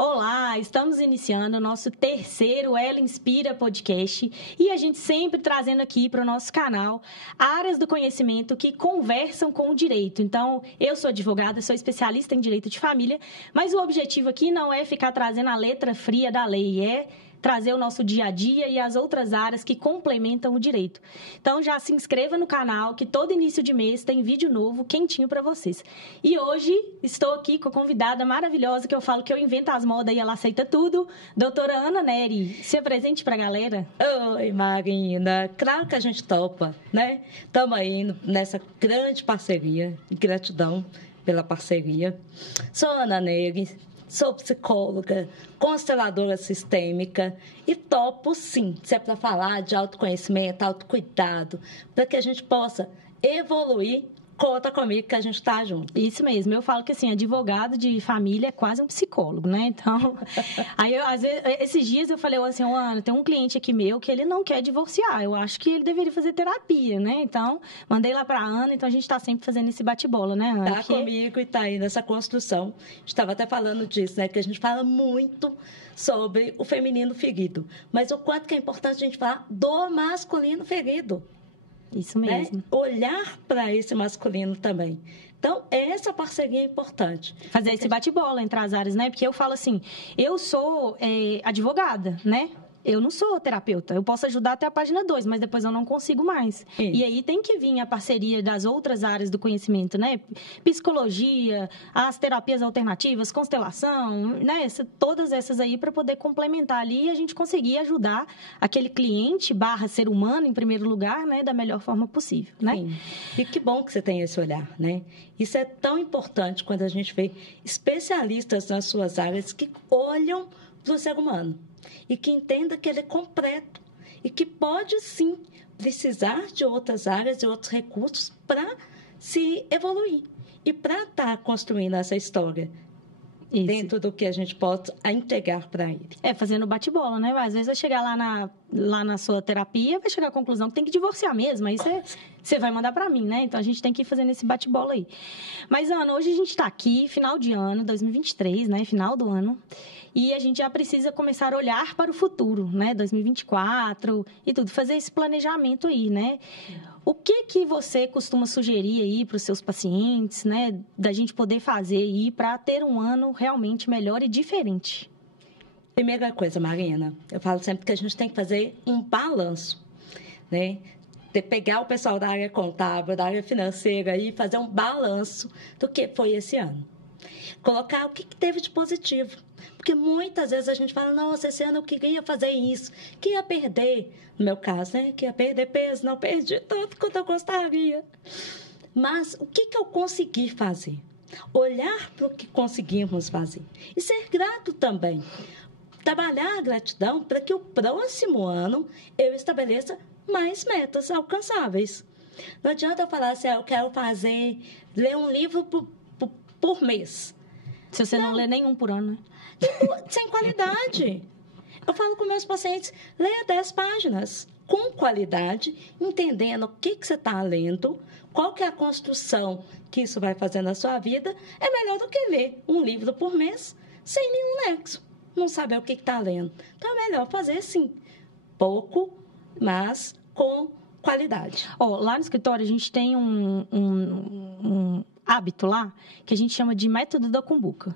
Olá, estamos iniciando o nosso terceiro Ela Inspira podcast e a gente sempre trazendo aqui para o nosso canal áreas do conhecimento que conversam com o direito. Então, eu sou advogada, sou especialista em direito de família, mas o objetivo aqui não é ficar trazendo a letra fria da lei, é trazer o nosso dia a dia e as outras áreas que complementam o direito. Então, já se inscreva no canal, que todo início de mês tem vídeo novo, quentinho para vocês. E hoje estou aqui com a convidada maravilhosa, que eu falo que eu invento as modas e ela aceita tudo, doutora Ana Nery. Se apresente para a galera. Oi, Marina. Claro que a gente topa, né? Estamos aí nessa grande parceria. Gratidão pela parceria. Sou Ana Nery. Sou psicóloga, consteladora sistêmica e topo, sim, se é para falar de autoconhecimento, autocuidado, para que a gente possa evoluir. Conta comigo que a gente está junto. Isso mesmo, eu falo que assim, advogado de família é quase um psicólogo, né? Então, aí às vezes, esses dias eu falei assim, Ana, tem um cliente aqui meu que ele não quer divorciar, eu acho que ele deveria fazer terapia, né? Então, mandei lá para a Ana, então a gente está sempre fazendo esse bate-bola, né, Ana? Tá comigo e tá aí nessa construção. A gente estava até falando disso, né? Que a gente fala muito sobre o feminino ferido, mas o quanto que é importante a gente falar do masculino ferido. Isso mesmo. Né? Olhar para esse masculino também. Então, essa parceria é importante. Fazer esse bate-bola entre as áreas, né? Porque eu falo assim, eu sou advogada, né? Eu não sou terapeuta. Eu posso ajudar até a página 2, mas depois eu não consigo mais. Isso. E aí tem que vir a parceria das outras áreas do conhecimento, né? Psicologia, as terapias alternativas, constelação, né? Todas essas aí para poder complementar ali e a gente conseguir ajudar aquele cliente / ser humano, em primeiro lugar, né? Da melhor forma possível, né? Sim. E que bom que você tem esse olhar, né? Isso é tão importante quando a gente vê especialistas nas suas áreas que olham para o ser humano e que entenda que ele é completo e que pode, sim, precisar de outras áreas e outros recursos para se evoluir e para estar construindo essa história. Isso. Dentro do que a gente pode entregar para ele. Fazendo bate-bola, né? Às vezes vai chegar lá na sua terapia, vai chegar à conclusão que tem que divorciar mesmo, aí você vai mandar para mim, né? Então, a gente tem que ir fazendo esse bate-bola aí. Mas, Ana, hoje a gente está aqui, final de ano, 2023, né? Final do ano. E a gente já precisa começar a olhar para o futuro, né? 2024 e tudo, fazer esse planejamento aí, né? O que você costuma sugerir aí para os seus pacientes, né? Da gente poder fazer aí para ter um ano realmente melhor e diferente? Primeira coisa, Marina, eu falo sempre que a gente tem que fazer um balanço, né? Pegar o pessoal da área contábil, da área financeira e fazer um balanço do que foi esse ano. Colocar o que teve de positivo. Porque muitas vezes a gente fala, nossa, esse ano eu queria fazer isso, que ia perder, no meu caso, né? Que ia perder peso, não perdi tanto quanto eu gostaria. Mas o que eu consegui fazer? Olhar para o que conseguimos fazer. E ser grato também. Trabalhar a gratidão para que o próximo ano eu estabeleça mais metas alcançáveis. Não adianta eu falar assim, eu quero ler um livro por mês. Se você não lê nenhum por ano, né? Sem qualidade. Eu falo com meus pacientes, leia 10 páginas com qualidade, entendendo o que você está lendo, qual que é a construção que isso vai fazer na sua vida. É melhor do que ler um livro por mês sem nenhum nexo. Não saber o que está lendo. Então, é melhor fazer, sim, pouco, mas com qualidade. Lá no escritório, a gente tem um hábito lá que a gente chama de método da cumbuca,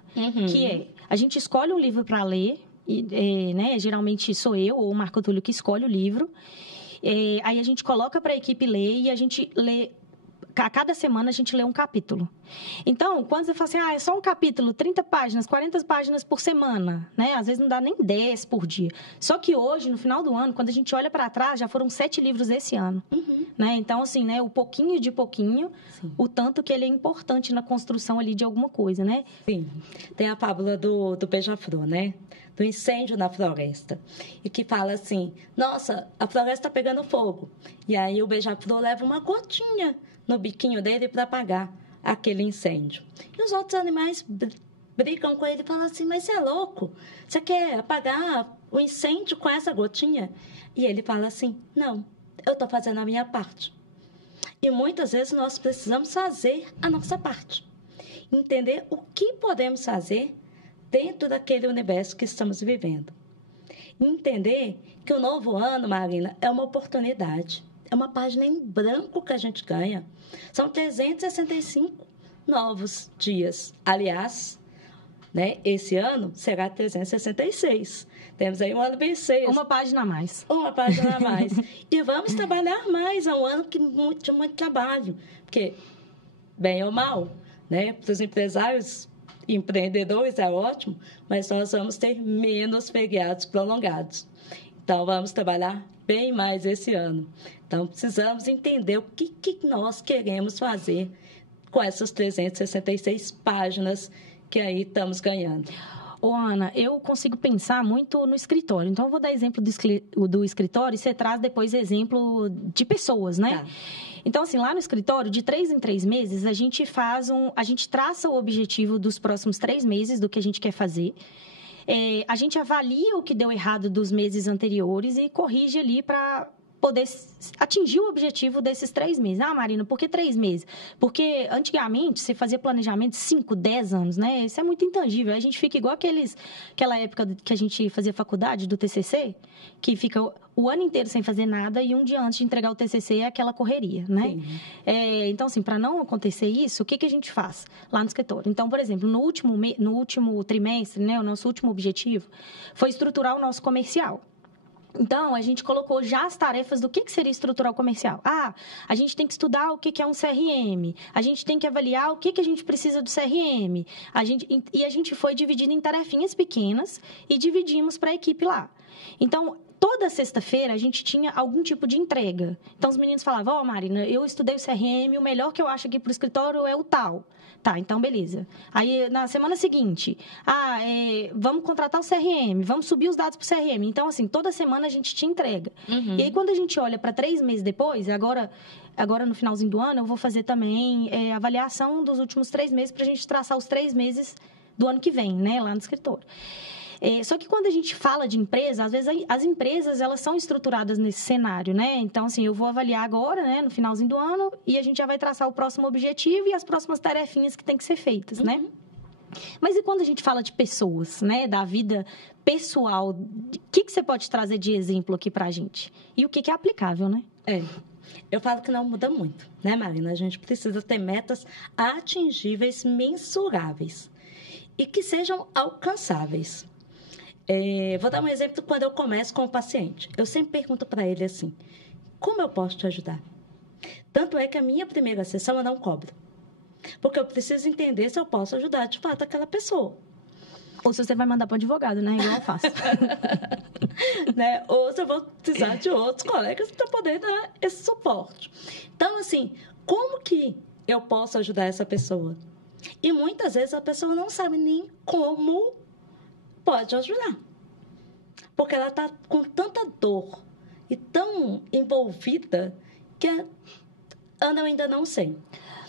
que é, a gente escolhe um livro para ler, né, geralmente sou eu ou o Marco Túlio que escolhe o livro, aí a gente coloca para a equipe ler e a gente lê, a cada semana a gente lê um capítulo. Então, quando você fala assim, é só um capítulo, 30 páginas, 40 páginas por semana, né? Às vezes não dá nem 10 por dia. Só que hoje, no final do ano, quando a gente olha para trás, já foram 7 livros esse ano. Né? Então, assim, né? O pouquinho de pouquinho, sim, o tanto que ele é importante na construção ali de alguma coisa, né? Sim. Tem a fábula do beija-flor, né? Do incêndio na floresta. E que fala assim, nossa, a floresta está pegando fogo. E aí o beija-flor leva uma gotinha no biquinho dele para apagar aquele incêndio. E os outros animais brincam com ele e falam assim, mas você é louco? Você quer apagar o incêndio com essa gotinha? E ele fala assim, não, eu estou fazendo a minha parte. E muitas vezes nós precisamos fazer a nossa parte. Entender o que podemos fazer dentro daquele universo que estamos vivendo. Entender que o novo ano, Marina, é uma oportunidade. É uma página em branco que a gente ganha. São 365 novos dias. Aliás, né, esse ano será 366. Temos aí um ano bissexto. Uma página a mais. Uma página a mais. E vamos trabalhar mais. É um ano de muito trabalho. Porque, bem ou mal, né, para os empresários, empreendedores é ótimo, mas nós vamos ter menos feriados prolongados. Então, vamos trabalhar bem mais esse ano. Então, precisamos entender o que nós queremos fazer com essas 366 páginas que aí estamos ganhando. Ô, Ana, eu consigo pensar muito no escritório. Então, eu vou dar exemplo do escritório e você traz depois exemplo de pessoas, né? Tá. Então, assim, lá no escritório, de 3 em 3 meses, a gente traça o objetivo dos próximos 3 meses do que a gente quer fazer. A gente avalia o que deu errado dos meses anteriores e corrige ali para poder atingir o objetivo desses 3 meses. Ah, Marina, por que 3 meses? Porque antigamente você fazia planejamento de 5, 10 anos, né? Isso é muito intangível. A gente fica igual aquela época que a gente fazia faculdade do TCC, que fica o ano inteiro sem fazer nada e um dia antes de entregar o TCC é aquela correria, né? Então, assim, para não acontecer isso, o que a gente faz lá no escritório? Então, por exemplo, no último trimestre, né, o nosso último objetivo foi estruturar o nosso comercial. Então, a gente colocou já as tarefas do que seria estruturar o comercial. A gente tem que estudar o que é um CRM. A gente tem que avaliar o que a gente precisa do CRM. A gente foi dividindo em tarefinhas pequenas e dividimos para a equipe lá. Então, toda sexta-feira a gente tinha algum tipo de entrega. Então, os meninos falavam, Marina, eu estudei o CRM, o melhor que eu acho aqui para o escritório é o tal. Tá, então beleza. Aí, na semana seguinte, vamos contratar o CRM, vamos subir os dados para o CRM. Então, assim, toda semana a gente te entrega. Uhum. E aí, quando a gente olha para 3 meses depois, agora no finalzinho do ano, eu vou fazer também avaliação dos últimos 3 meses para a gente traçar os 3 meses do ano que vem, né, lá no escritório. Só que quando a gente fala de empresa, às vezes as empresas, elas são estruturadas nesse cenário, né? Então, assim, eu vou avaliar agora, né, no finalzinho do ano, e a gente já vai traçar o próximo objetivo e as próximas tarefinhas que tem que ser feitas, né? Mas e quando a gente fala de pessoas, né, da vida pessoal, o que você pode trazer de exemplo aqui pra gente? E o que é aplicável, né? Eu falo que não muda muito, né, Marina? A gente precisa ter metas atingíveis, mensuráveis e que sejam alcançáveis. Vou dar um exemplo quando eu começo com o paciente. Eu sempre pergunto para ele assim, como eu posso te ajudar? Tanto é que a minha primeira sessão eu não cobro. Porque eu preciso entender se eu posso ajudar de fato aquela pessoa. Ou se você vai mandar para o advogado, né? Igual eu faço. Né? Ou se eu vou precisar de outros colegas para poder dar esse suporte. Então, assim, como que eu posso ajudar essa pessoa? E muitas vezes a pessoa não sabe nem como pode ajudar. Porque ela está com tanta dor e tão envolvida que eu ainda não sei.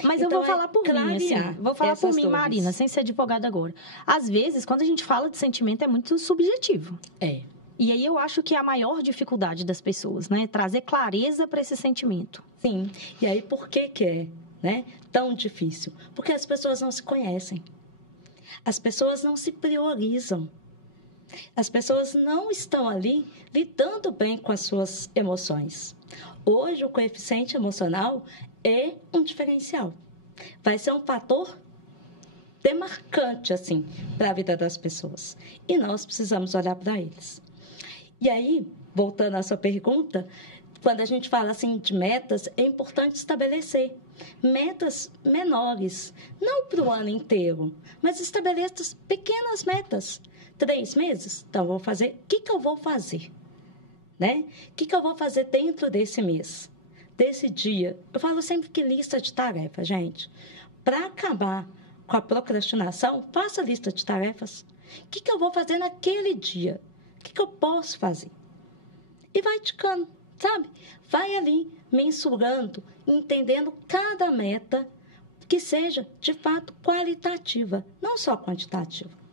Mas então, eu vou falar por mim, assim. Vou falar por mim, Marina, sem ser advogada agora. Às vezes, quando a gente fala de sentimento, é muito subjetivo. E aí eu acho que é a maior dificuldade das pessoas, né? Trazer clareza para esse sentimento. Sim. E aí, por que é, né, tão difícil? Porque as pessoas não se conhecem. As pessoas não se priorizam. As pessoas não estão ali lidando bem com as suas emoções. Hoje, o coeficiente emocional é um diferencial. Vai ser um fator demarcante, assim, para a vida das pessoas. E nós precisamos olhar para eles. E aí, voltando à sua pergunta, quando a gente fala, assim, de metas, é importante estabelecer metas menores. Não para o ano inteiro, mas estabeleça pequenas metas. 3 meses? Então, vou fazer... O que eu vou fazer? Né? O que eu vou fazer dentro desse mês? Desse dia? Eu falo sempre que lista de tarefas, gente. Para acabar com a procrastinação, faça a lista de tarefas. O que eu vou fazer naquele dia? O que eu posso fazer? E vai ticando, sabe? Vai ali mensurando, entendendo cada meta que seja, de fato, qualitativa, não só quantitativa.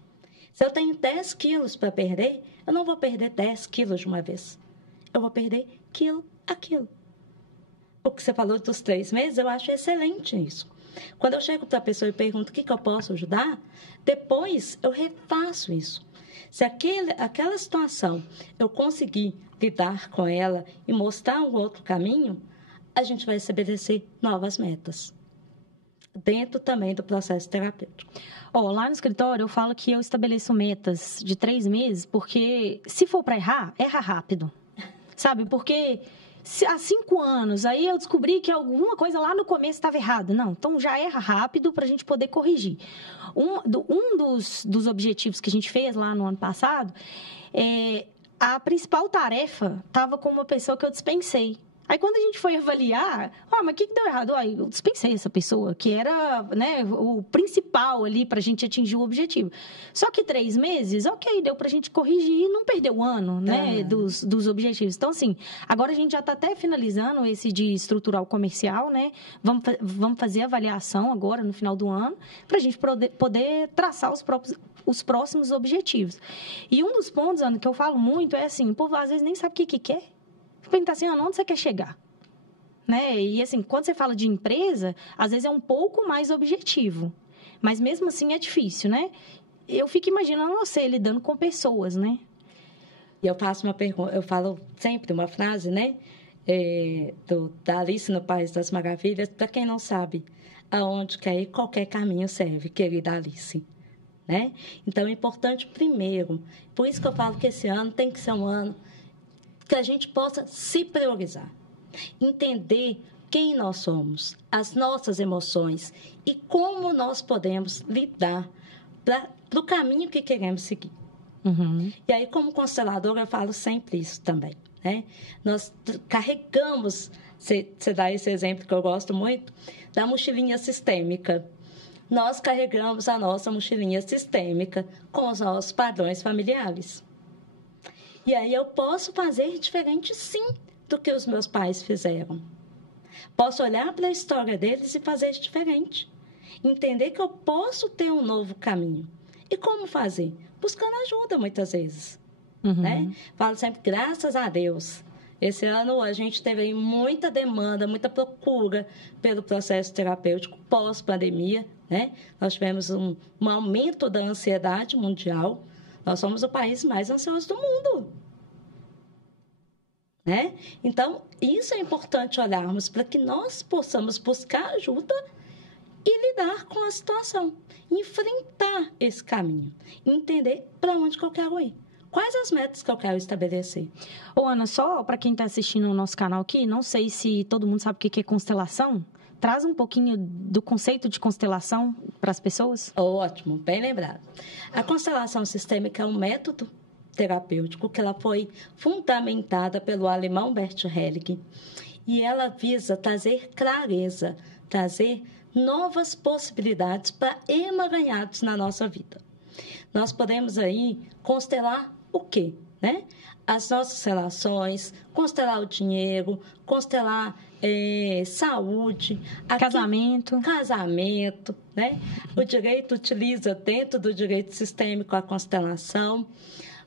Se eu tenho 10 quilos para perder, eu não vou perder 10 quilos de uma vez. Eu vou perder quilo a quilo. O que você falou dos 3 meses, eu acho excelente isso. Quando eu chego para a pessoa e pergunto o que eu posso ajudar, depois eu refaço isso. Se aquela situação eu conseguir lidar com ela e mostrar um outro caminho, a gente vai estabelecer novas metas, dentro também do processo terapêutico. Lá no escritório eu falo que eu estabeleço metas de 3 meses, porque se for para errar, erra rápido, sabe? Porque há 5 anos, aí eu descobri que alguma coisa lá no começo estava errada. Não, então já erra rápido para a gente poder corrigir. Um dos objetivos que a gente fez lá no ano passado, a principal tarefa estava com uma pessoa que eu dispensei. Aí, quando a gente foi avaliar, mas o que deu errado? Eu dispensei essa pessoa, que era, né, o principal ali para a gente atingir o objetivo. Só que 3 meses, ok, deu para a gente corrigir e não perder o ano, né, dos objetivos. Então, assim, agora a gente já está até finalizando esse de estrutural comercial, né? Vamos fazer avaliação agora, no final do ano, para a gente poder traçar os próximos objetivos. E um dos pontos, Ana, que eu falo muito é assim, o povo às vezes nem sabe o que quer. Perguntar assim, onde você quer chegar? Né? E assim, quando você fala de empresa, às vezes é um pouco mais objetivo. Mas mesmo assim é difícil, né? Eu fico imaginando você lidando com pessoas, né? E eu faço uma pergunta, eu falo sempre uma frase, né? Da Alice no País das Maravilhas, para quem não sabe, aonde quer ir, qualquer caminho serve, querida Alice. Né? Então, é importante primeiro, por isso que eu falo que esse ano tem que ser um ano que a gente possa se priorizar, entender quem nós somos, as nossas emoções e como nós podemos lidar para o caminho que queremos seguir. Uhum. E aí, como consteladora, eu falo sempre isso também. Né? Nós carregamos, você dá esse exemplo que eu gosto muito, da mochilinha sistêmica. Nós carregamos a nossa mochilinha sistêmica com os nossos padrões familiares. E aí eu posso fazer diferente, sim, do que os meus pais fizeram. Posso olhar para a história deles e fazer diferente. Entender que eu posso ter um novo caminho. E como fazer? Buscando ajuda, muitas vezes. Uhum. Né? Falo sempre, graças a Deus. Esse ano a gente teve aí muita demanda, muita procura pelo processo terapêutico pós-pandemia. Né? Nós tivemos um aumento da ansiedade mundial. Nós somos o país mais ansioso do mundo. Né? Então, isso é importante olharmos para que nós possamos buscar ajuda e lidar com a situação. Enfrentar esse caminho. Entender para onde que eu quero ir. Quais as metas que eu quero estabelecer? Ana, só para quem está assistindo o nosso canal aqui, não sei se todo mundo sabe o que é constelação. Traz um pouquinho do conceito de constelação para as pessoas. Ótimo, bem lembrado. A constelação sistêmica é um método terapêutico que ela foi fundamentada pelo alemão Bert Helling. E ela visa trazer clareza, trazer novas possibilidades para emaranhados na nossa vida. Nós podemos aí constelar o quê? Né? As nossas relações, constelar o dinheiro, constelar saúde, casamento, né? O direito utiliza dentro do direito sistêmico a constelação,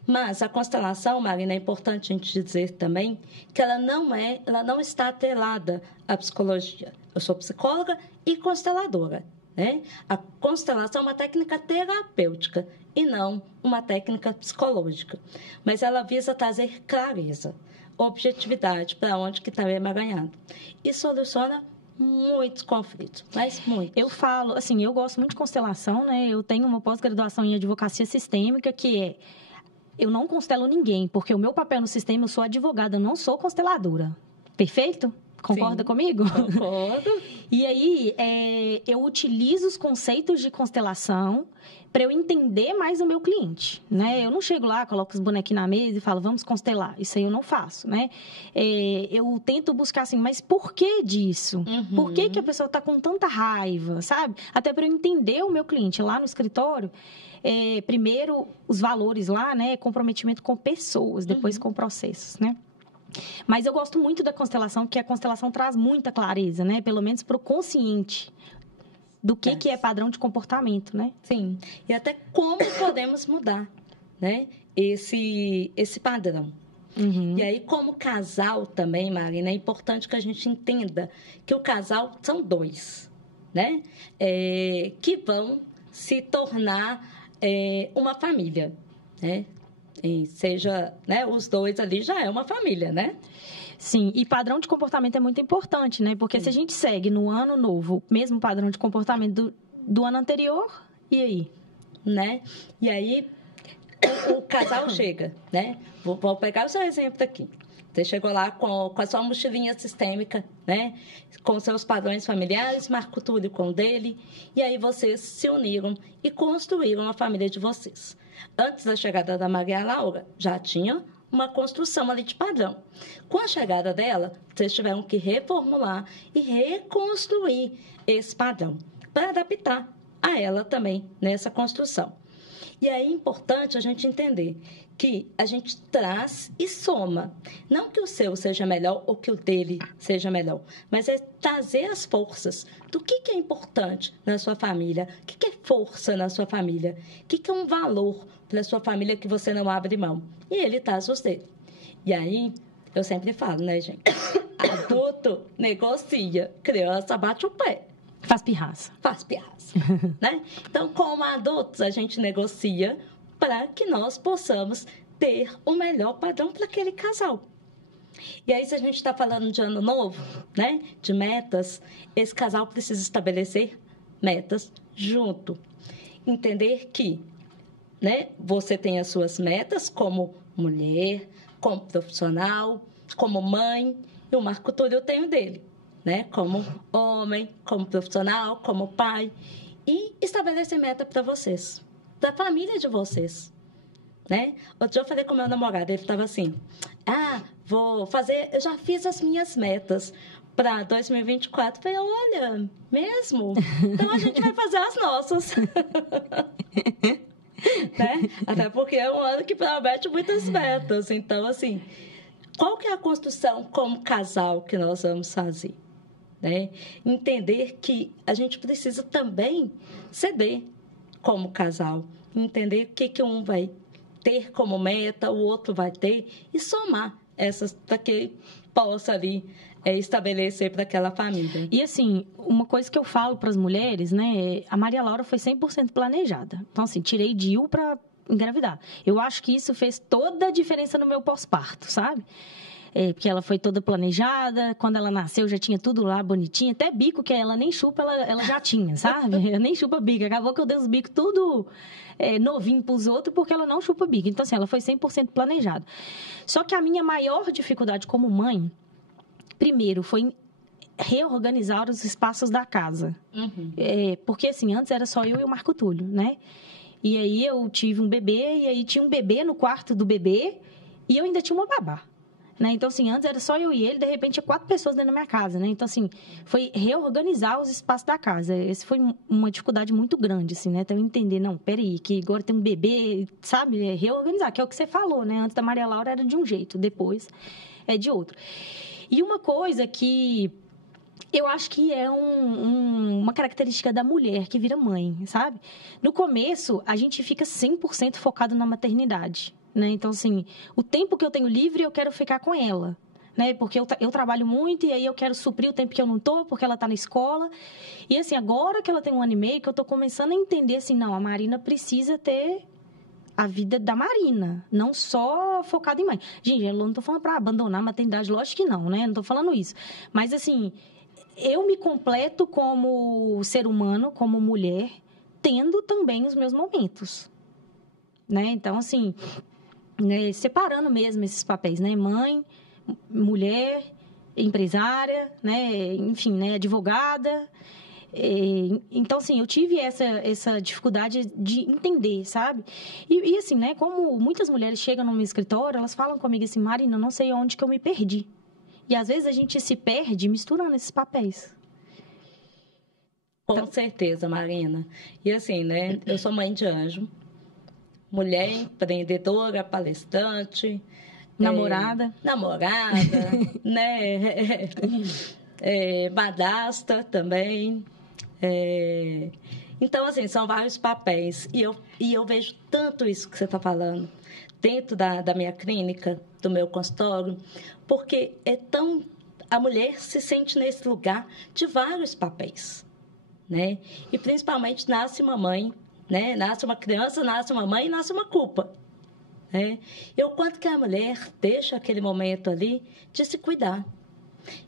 mas a constelação, Marina, é importante a gente dizer também que ela não está atrelada à psicologia. Eu sou psicóloga e consteladora. Né? A constelação é uma técnica terapêutica e não uma técnica psicológica. Mas ela visa trazer clareza, objetividade para onde que está emaranhado. E soluciona muitos conflitos, mas muitos. Eu falo, assim, eu gosto muito de constelação, né? Eu tenho uma pós-graduação em advocacia sistêmica, que eu não constelo ninguém, porque o meu papel no sistema, eu sou advogada, eu não sou consteladora. Perfeito? Concorda Sim, comigo? Concordo. E aí, eu utilizo os conceitos de constelação para eu entender mais o meu cliente, né? Eu não chego lá, coloco os bonequinhos na mesa e falo, vamos constelar. Isso aí eu não faço, né? Eu tento buscar assim, mas por que disso? Uhum. Por que a pessoa está com tanta raiva, sabe? Até para eu entender o meu cliente. Lá no escritório, primeiro, os valores lá, né? Comprometimento com pessoas, depois com processos, né? Mas eu gosto muito da constelação, porque a constelação traz muita clareza, né? Pelo menos para o consciente do que é padrão de comportamento, né? Sim. E até como podemos mudar, né? Esse padrão. Uhum. E aí, como casal também, Marina, é importante que a gente entenda que o casal são 2. né? Que vão se tornar uma família, né? E seja, né, os dois ali já é uma família, né? Sim, e padrão de comportamento é muito importante, né? Porque se a gente segue no ano novo o mesmo padrão de comportamento do ano anterior, e aí? Né? E aí o casal chega, né? Vou pegar o seu exemplo aqui. Você chegou lá com a sua mochilinha sistêmica, né? Com seus padrões familiares, Marco Túlio com o dele. E aí vocês se uniram e construíram a família de vocês. Antes da chegada da Maria Laura, já tinha uma construção ali de padrão. Com a chegada dela, vocês tiveram que reformular e reconstruir esse padrão para adaptar a ela também nessa construção. E aí é importante a gente entender que a gente traz e soma. Não que o seu seja melhor ou que o dele seja melhor, mas é trazer as forças do que é importante na sua família, o que é força na sua família, o que é um valor para a sua família que você não abre mão. E ele traz os dele. E aí, eu sempre falo, né, gente? Adulto negocia, criança bate o pé. Faz pirraça. Faz pirraça, né? Então, como adultos, a gente negocia para que nós possamos ter o melhor padrão para aquele casal. E aí, se a gente está falando de ano novo, né? De metas, esse casal precisa estabelecer metas junto. Entender que, né? Você tem as suas metas como mulher, como profissional, como mãe, e o Marco Túlio tem o dele. Né? Como homem, como profissional, como pai. E estabelecer meta para vocês, para a família de vocês. Né? Outro dia eu falei com meu namorado, ele estava assim, vou fazer, eu já fiz as minhas metas para 2024. Eu falei, olha, mesmo? Então a gente vai fazer as nossas. Né? Até porque é um ano que promete muitas metas. Então, assim, qual que é a construção como casal que nós vamos fazer? Né? Entender que a gente precisa também ceder como casal. Entender o que um vai ter como meta, o outro vai ter, e somar essas para que possa ali estabelecer para aquela família. E assim, uma coisa que eu falo para as mulheres, né? A Maria Laura foi 100% planejada. Então, assim, tirei DIU para engravidar. Eu acho que isso fez toda a diferença no meu pós-parto, sabe? Porque ela foi toda planejada, quando ela nasceu já tinha tudo lá bonitinho, até bico que ela nem chupa, ela já tinha, sabe? Ela nem chupa bico, acabou que eu dei os bicos tudo novinho para os outros, porque ela não chupa bico. Então, assim, ela foi 100% planejada. Só que a minha maior dificuldade como mãe, primeiro, foi reorganizar os espaços da casa. Uhum. Porque, assim, antes era só eu e o Marco Túlio, né? E aí eu tive um bebê, e aí tinha um bebê no quarto do bebê, e eu ainda tinha uma babá. Né? Então, assim, antes era só eu e ele, de repente, tinha 4 pessoas dentro da minha casa, né? Então, assim, foi reorganizar os espaços da casa. Essa foi uma dificuldade muito grande, assim, né? Então, entender, não, peraí, que agora tem um bebê, sabe? Reorganizar, que é o que você falou, né? Antes da Maria Laura era de um jeito, depois é de outro. E uma coisa que eu acho que é uma característica da mulher que vira mãe, sabe? No começo, a gente fica 100% focado na maternidade. Né? Então, assim, o tempo que eu tenho livre, eu quero ficar com ela. Né? Porque eu trabalho muito e aí eu quero suprir o tempo que eu não estou, porque ela está na escola. E, assim, agora que ela tem 1 ano e meio, que eu estou começando a entender, assim, não, a Marina precisa ter a vida da Marina, não só focada em mãe. Gente, eu não estou falando para abandonar a maternidade, lógico que não, né? Não estou falando isso. Mas, assim, eu me completo como ser humano, como mulher, tendo também os meus momentos. Né? Então, assim... Né, separando mesmo esses papéis, né? Mãe, mulher, empresária, né? Enfim, né? Advogada. Então, assim, eu tive essa dificuldade de entender, sabe? E assim, né? Como muitas mulheres chegam no meu escritório, elas falam comigo assim, Marina, eu não sei onde que eu me perdi. E às vezes a gente se perde misturando esses papéis. Com certeza, Marina. E assim, né? Eu sou mãe de anjo. Mulher empreendedora, palestrante. Namorada. Né? Madrasta também. Então, assim, são vários papéis. E eu vejo tanto isso que você está falando dentro da minha clínica, do meu consultório, porque a mulher se sente nesse lugar de vários papéis. né? E principalmente nasce uma mãe, né? Nasce uma criança, nasce uma mãe e nasce uma culpa, né? E o quanto que a mulher deixa aquele momento ali de se cuidar.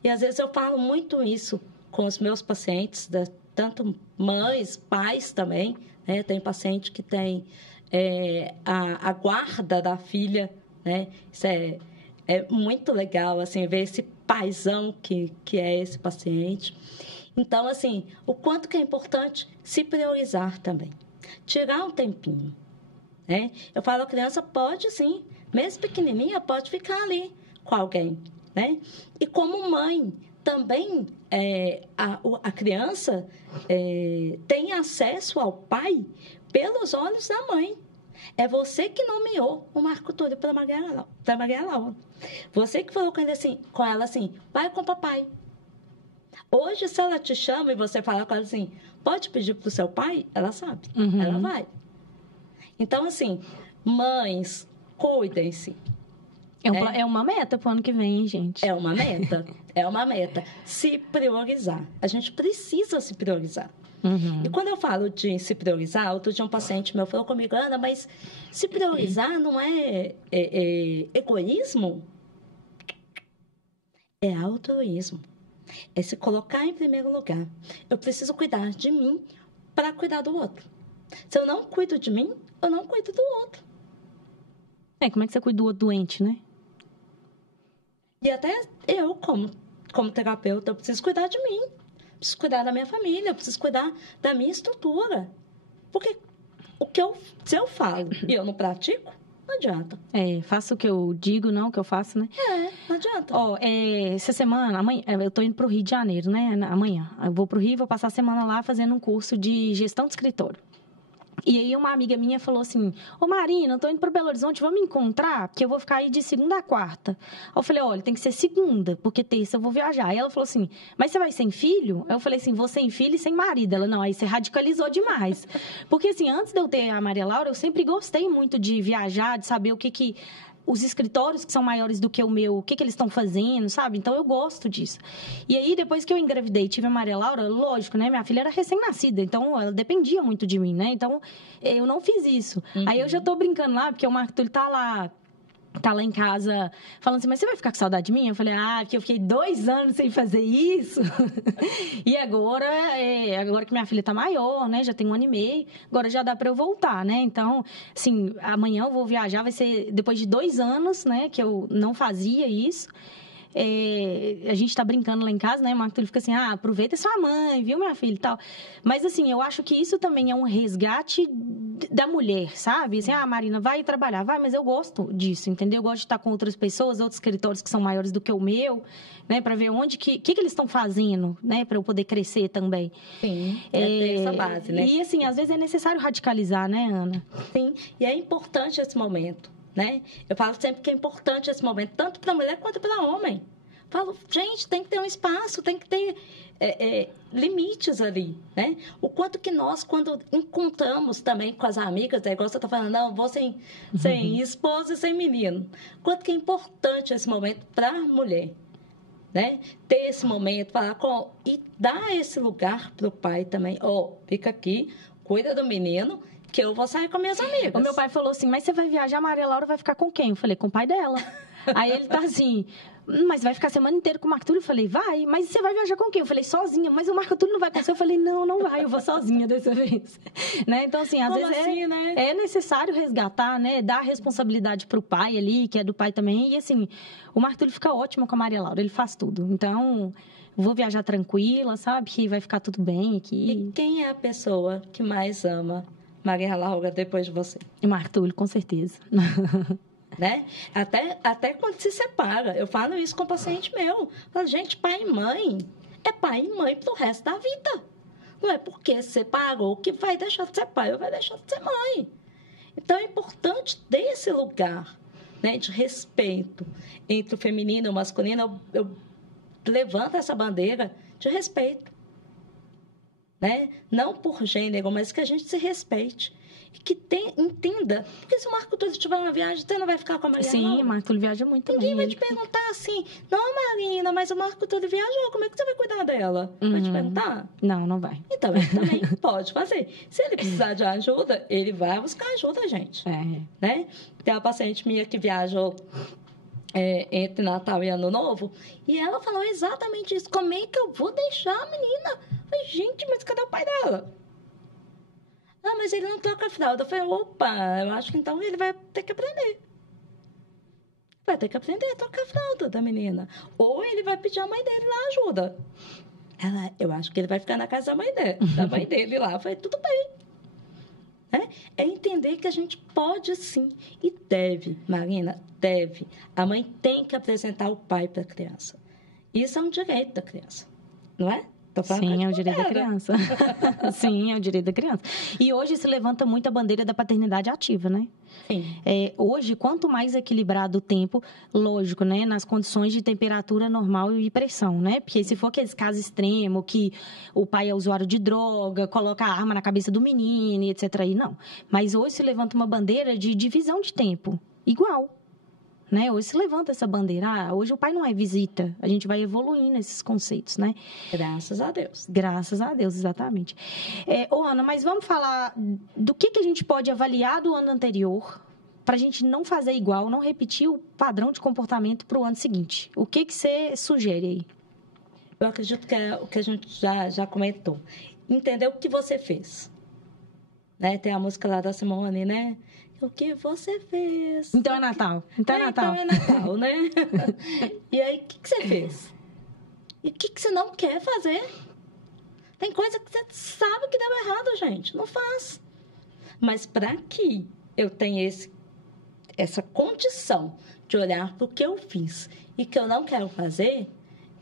E às vezes eu falo muito isso com os meus pacientes, tanto mães, pais também, né? Tem paciente que tem a guarda da filha, né? Isso é muito legal, assim, ver esse paizão que é esse paciente. Então, assim, o quanto que é importante se priorizar também. Tirar um tempinho, né? Eu falo, a criança pode, sim, mesmo pequenininha, pode ficar ali com alguém, né? E como mãe, também a criança tem acesso ao pai pelos olhos da mãe. É você que nomeou o Marco Túlio para Maria Laura. Você que falou com ela assim, vai com o papai. Hoje, se ela te chama e você fala com ela assim, pode pedir para o seu pai? Ela sabe, ela vai. Então, assim, mães, cuidem-se. É uma meta para o ano que vem, gente. É uma meta. Se priorizar. A gente precisa se priorizar. E quando eu falo de se priorizar, outro dia um paciente meu falou comigo, Ana, mas se priorizar não é egoísmo? É altruísmo. É se colocar em primeiro lugar. Eu preciso cuidar de mim para cuidar do outro. Se eu não cuido de mim, eu não cuido do outro. Como é que você cuida do outro doente, né? E até eu, como terapeuta, eu preciso cuidar de mim. Preciso cuidar da minha família, preciso cuidar da minha estrutura. Porque se eu falo e eu não pratico, não adianta. Faço o que eu digo, não o que eu faço, né? Não adianta. Essa semana, amanhã, eu tô indo pro Rio de Janeiro, né? Amanhã. Eu vou pro Rio e vou passar a semana lá fazendo um curso de gestão de escritório. E aí uma amiga minha falou assim, ô Marina, eu tô indo para Belo Horizonte, vamos me encontrar? Porque eu vou ficar aí de segunda a quarta. Aí eu falei, olha, tem que ser segunda, porque terça eu vou viajar. Aí ela falou assim, mas você vai sem filho? Aí eu falei assim, vou sem filho e sem marido. Ela, não, aí você radicalizou demais. Porque assim, antes de eu ter a Maria Laura, eu sempre gostei muito de viajar, de saber o que os escritórios que são maiores do que o meu, o que eles estão fazendo, sabe? Então, eu gosto disso. E aí, depois que eu engravidei e tive a Maria Laura, lógico, né? Minha filha era recém-nascida, então ela dependia muito de mim, né? Então, eu não fiz isso. Aí, eu já tô brincando lá, porque o Marco Túlio tá lá em casa, falando assim, mas você vai ficar com saudade de mim? Eu falei, porque eu fiquei 2 anos sem fazer isso. E agora que minha filha tá maior, né? Já tem 1 ano e meio, agora já dá para eu voltar, né? Então, assim, amanhã eu vou viajar, vai ser depois de 2 anos, né? Que eu não fazia isso. A gente tá brincando lá em casa, né? O Marco Túlio fica assim, aproveita sua mãe, viu, minha filha e tal. Mas, assim, eu acho que isso também é um resgate da mulher, sabe? Assim, Marina, vai trabalhar, vai, mas eu gosto disso, entendeu? Eu gosto de estar com outras pessoas, outros escritórios que são maiores do que o meu, né? Pra ver onde que eles estão fazendo, né? Pra eu poder crescer também. Sim, ter essa base, né? E, assim, às vezes é necessário radicalizar, né, Ana? Sim, e é importante esse momento. Né? Eu falo sempre que é importante esse momento, tanto para a mulher quanto para o homem. Falo, gente, tem que ter um espaço, tem que ter limites ali, né? O quanto que nós, quando encontramos também com as amigas, igual você está falando, não, vou sem esposa e sem menino. Quanto que é importante esse momento para a mulher, né? Ter esse momento, falar e dar esse lugar para o pai também. Fica aqui, cuida do menino, que eu vou sair com minhas amigas. O meu pai falou assim, mas você vai viajar, a Maria Laura vai ficar com quem? Eu falei, com o pai dela. Aí ele tá assim, mas vai ficar a semana inteira com o Marco Túlio? Eu falei, vai, mas você vai viajar com quem? Eu falei, sozinha, mas o Marco Túlio não vai com você? Eu falei, não vai, eu vou sozinha dessa vez. Né? Então, assim, às vezes né? É necessário resgatar, né? Dar responsabilidade pro pai ali, que é do pai também. E, assim, o Marco Túlio fica ótimo com a Maria Laura, ele faz tudo. Então, vou viajar tranquila, sabe? Que vai ficar tudo bem aqui. E quem é a pessoa que mais ama Maria Laura depois de você? O Marco Túlio, com certeza. Né? Até quando se separa. Eu falo isso com um paciente meu. Eu falo, gente, pai e mãe é pai e mãe pro resto da vida. Não é porque se separou que vai deixar de ser pai ou vai deixar de ser mãe. Então, é importante ter esse lugar, né, de respeito entre o feminino e o masculino. Eu levanto essa bandeira de respeito. né? Não por gênero, mas que a gente se respeite. E que entenda. Porque se o Marco Túlio tiver uma viagem, você não vai ficar com a Mariana? Sim, o Marco Túlio viaja muito também. Ninguém vai te perguntar assim, não, Marina, mas o Marco Túlio viajou, como é que você vai cuidar dela? Vai te perguntar? Não, não vai. Então, ele também pode fazer. Se ele precisar de ajuda, ele vai buscar ajuda, gente. Né? Tem uma paciente minha que viajou entre Natal e Ano Novo, e ela falou exatamente isso. Como é que eu vou deixar a menina? Eu falei, gente, mas cadê o pai dela? Ah, mas ele não troca a fralda. Eu falei, opa, eu acho que então ele vai ter que aprender. Vai ter que aprender a trocar a fralda da menina. Ou ele vai pedir a mãe dele lá ajuda. Eu acho que ele vai ficar na casa da mãe dele lá. Eu falei, tudo bem. É entender que a gente pode sim e deve, Marina, deve. A mãe tem que apresentar o pai para a criança. Isso é um direito da criança, não é? Sim, é o direito da criança. Sim, é o direito da criança. E hoje se levanta muito a bandeira da paternidade ativa, né? Sim. Hoje, quanto mais equilibrado o tempo, lógico, né? Nas condições de temperatura normal e pressão, né? Porque se for aqueles casos extremos que o pai é usuário de droga, coloca a arma na cabeça do menino, etc. Aí, não. Mas hoje se levanta uma bandeira de divisão de tempo. Igual. Né? Hoje se levanta essa bandeira. Hoje o pai não é visita. A gente vai evoluindo esses conceitos, né? Graças a Deus. Graças a Deus, exatamente. Ana, mas vamos falar do que a gente pode avaliar do ano anterior para a gente não fazer igual, não repetir o padrão de comportamento para o ano seguinte. O que você sugere aí? Eu acredito que é o que a gente já comentou. Entender o que você fez. Né? Tem a música lá da Simone, né? O que você fez? Então é Natal. Então é Natal, né? E aí, o que você fez? E o que você não quer fazer? Tem coisa que você sabe que deu errado, gente. Não faz. Mas para que eu tenha essa condição de olhar para o que eu fiz e que eu não quero fazer,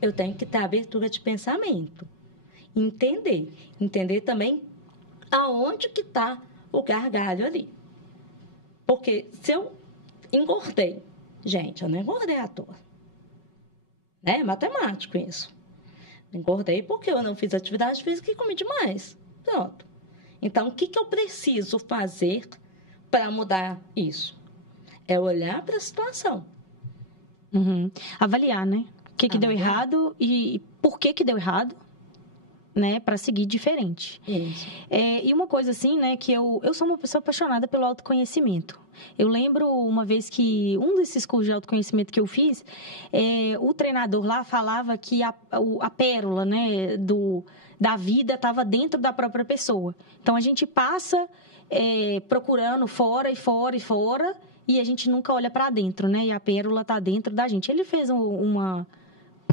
eu tenho que ter abertura de pensamento. Entender também aonde que está o gargalho ali. Porque se eu engordei, gente, eu não engordei à toa. Né? É matemático isso. Engordei porque eu não fiz atividade física e comi demais. Pronto. Então, o que eu preciso fazer para mudar isso? É olhar para a situação. Avaliar, né? O que deu errado e por que deu errado. Né, para seguir diferente. Isso. E uma coisa assim, né, que eu sou uma pessoa apaixonada pelo autoconhecimento. Eu lembro uma vez que um desses cursos de autoconhecimento que eu fiz, o treinador lá falava que a pérola, né, da vida estava dentro da própria pessoa. Então, a gente passa procurando fora e fora e fora e a gente nunca olha para dentro, né, e a pérola está dentro da gente. Ele fez uma